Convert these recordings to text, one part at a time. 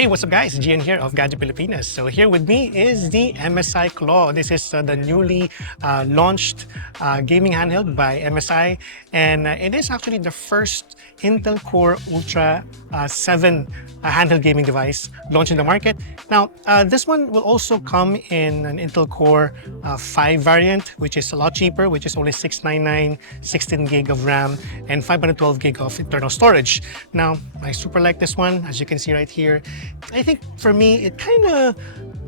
Hey, what's up guys? Gian here of Gadget Pilipinas. So here with me is the MSI Claw. This is the newly launched gaming handheld by MSI, and it is actually the first Intel Core Ultra 7 handheld gaming device launched in the market. Now, this one will also come in an Intel Core 5 variant, which is a lot cheaper, which is only $699, 16 gig of RAM, and 512 gig of internal storage. Now, I super like this one, as you can see right here. I think for me,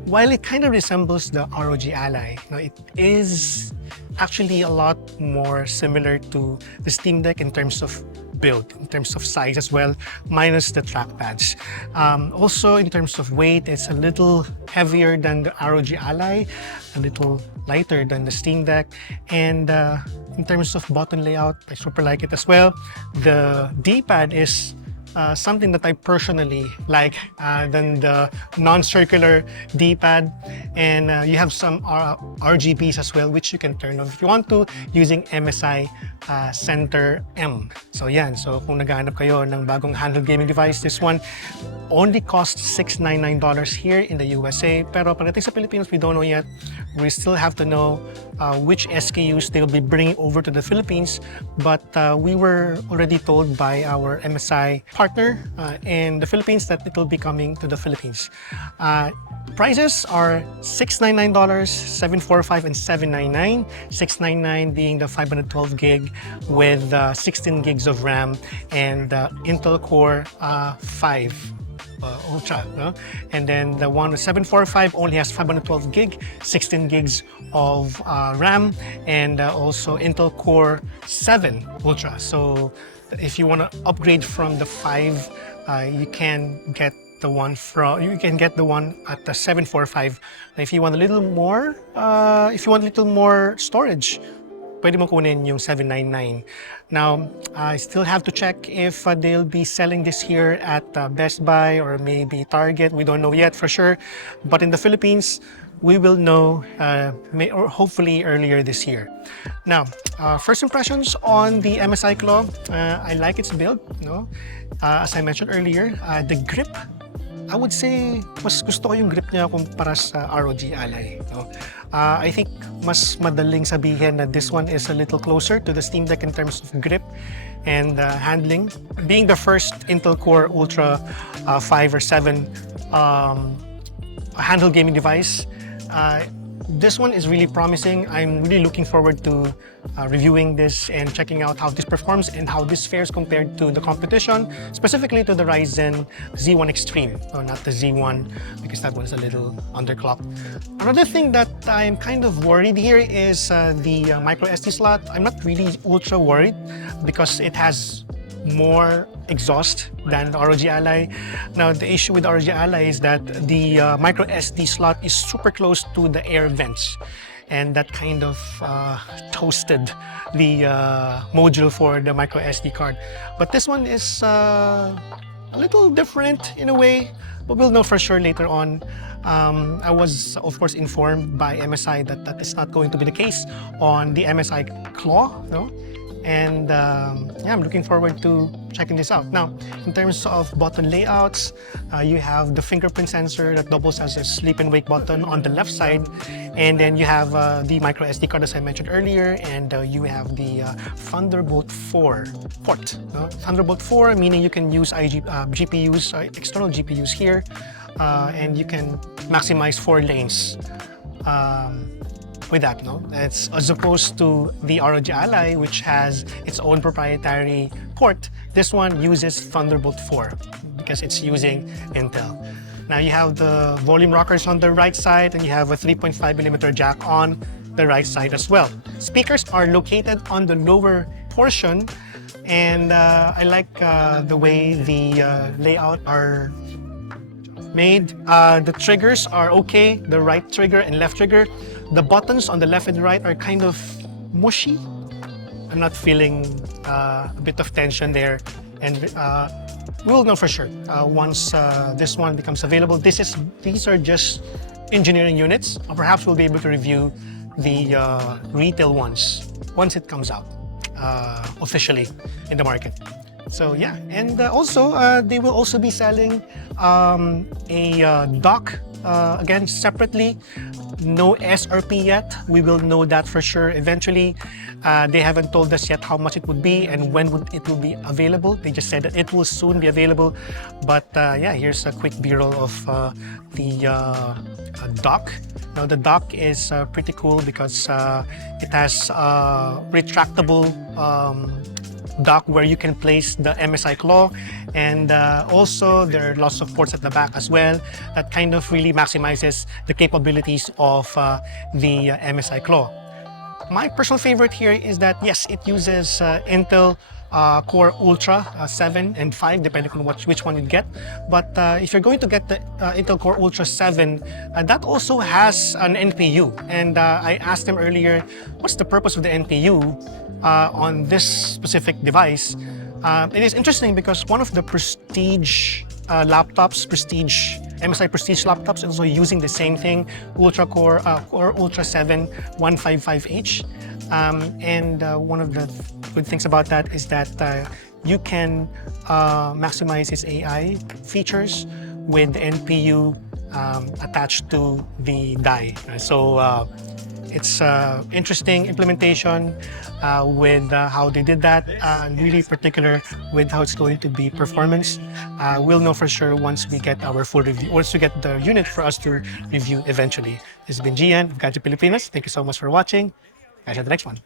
while it kind of resembles the ROG Ally, it is actually a lot more similar to the Steam Deck in terms of build, in terms of size as well, minus the trackpads. Also, in terms of weight, it's a little heavier than the ROG Ally, a little lighter than the Steam Deck, and in terms of button layout, I super like it as well. The D-pad is something that I personally like than the non-circular D-pad, and you have some RGBs as well, which you can turn on if you want to using MSI Center M. So yan, so kung naghahanap kayo ng bagong handheld gaming device, this one only costs $699 here in the USA, pero pagdating sa Pilipinas, we don't know yet. We still have to know which SKUs they will be bringing over to the Philippines, but we were already told by our MSI partner in the Philippines that it will be coming to the Philippines. Prices are $699, $745, and $799. $699 being the 512 gig with 16 gigs of RAM and Intel Core 5 Ultra, no? And then the one with 745 only has 512 gig, 16 gigs of RAM, and also Intel Core 7 Ultra. So if you want to upgrade from the 5, you can get the one at the 745. If you want a little more, storage, pwede mo kunin yung 799. Now, I still have to check if they'll be selling this here at Best Buy or maybe Target. We don't know yet for sure. But in the Philippines, we will know or hopefully earlier this year. Now, first impressions on the MSI Claw. I like its build. No? As I mentioned earlier, the grip, I would say mas gusto ko yung grip niya kumpara sa ROG Ally. No? I think mas madaling sabihin na this one is a little closer to the Steam Deck in terms of grip and handling. Being the first Intel Core Ultra 5 or 7 handheld gaming device, this one is really promising. I'm really looking forward to reviewing this and checking out how this performs and how this fares compared to the competition, specifically to the Ryzen Z1 Extreme, not the Z1, because that one's a little underclocked. Another thing that I'm kind of worried here is the micro SD slot. I'm not really ultra worried because it has more exhaust than the ROG Ally. Now, the issue with the ROG Ally is that the micro SD slot is super close to the air vents, and that kind of toasted the module for the micro SD card. But this one is a little different in a way, but we'll know for sure later on. I was, of course, informed by MSI that that is not going to be the case on the MSI Claw, no? And yeah, I'm looking forward to checking this out. Now, in terms of button layouts, you have the fingerprint sensor that doubles as a sleep and wake button on the left side, and then you have the micro SD card as I mentioned earlier, and you have the Thunderbolt 4 port. Thunderbolt 4 meaning you can use GPUs, external GPUs here, and you can maximize 4 lanes. With that, no? It's as opposed to the ROG Ally, which has its own proprietary port. This one uses Thunderbolt 4 because it's using Intel. Now you have the volume rockers on the right side, and you have a 3.5mm jack on the right side as well. Speakers are located on the lower portion, and I like the way the layout are made. The triggers are okay, the right trigger and left trigger. The buttons on the left and right are kind of mushy. I'm not feeling a bit of tension there, and we'll know for sure once this one becomes available. These are just engineering units. Perhaps we'll be able to review the retail ones once it comes out officially in the market. So yeah, and also they will also be selling a dock again separately. No SRP yet. We will know that for sure eventually. They haven't told us yet how much it would be and when it will be available. They just said that it will soon be available. But yeah, here's a quick B-roll of the dock. Now the dock is pretty cool because it has retractable dock where you can place the MSI Claw, and also there are lots of ports at the back as well that kind of really maximizes the capabilities of the MSI Claw. My personal favorite here is that yes, it uses Intel Core Ultra 7 and 5 depending on which one you get, but if you're going to get the Intel Core Ultra 7, that also has an NPU, and I asked them earlier what's the purpose of the NPU on this specific device. It is interesting because one of the prestige laptops, MSI Prestige laptops, is also using the same thing, Ultra Core Ultra 7 155H. And one of the good things about that is that you can maximize its AI features with the NPU attached to the die. So it's interesting implementation with how they did that, really particular with how it's going to be performance. We'll know for sure once we get our full review, once we get the unit for us to review eventually. This has been Gian of Gadget Pilipinas. Thank you so much for watching. Catch you on the next one.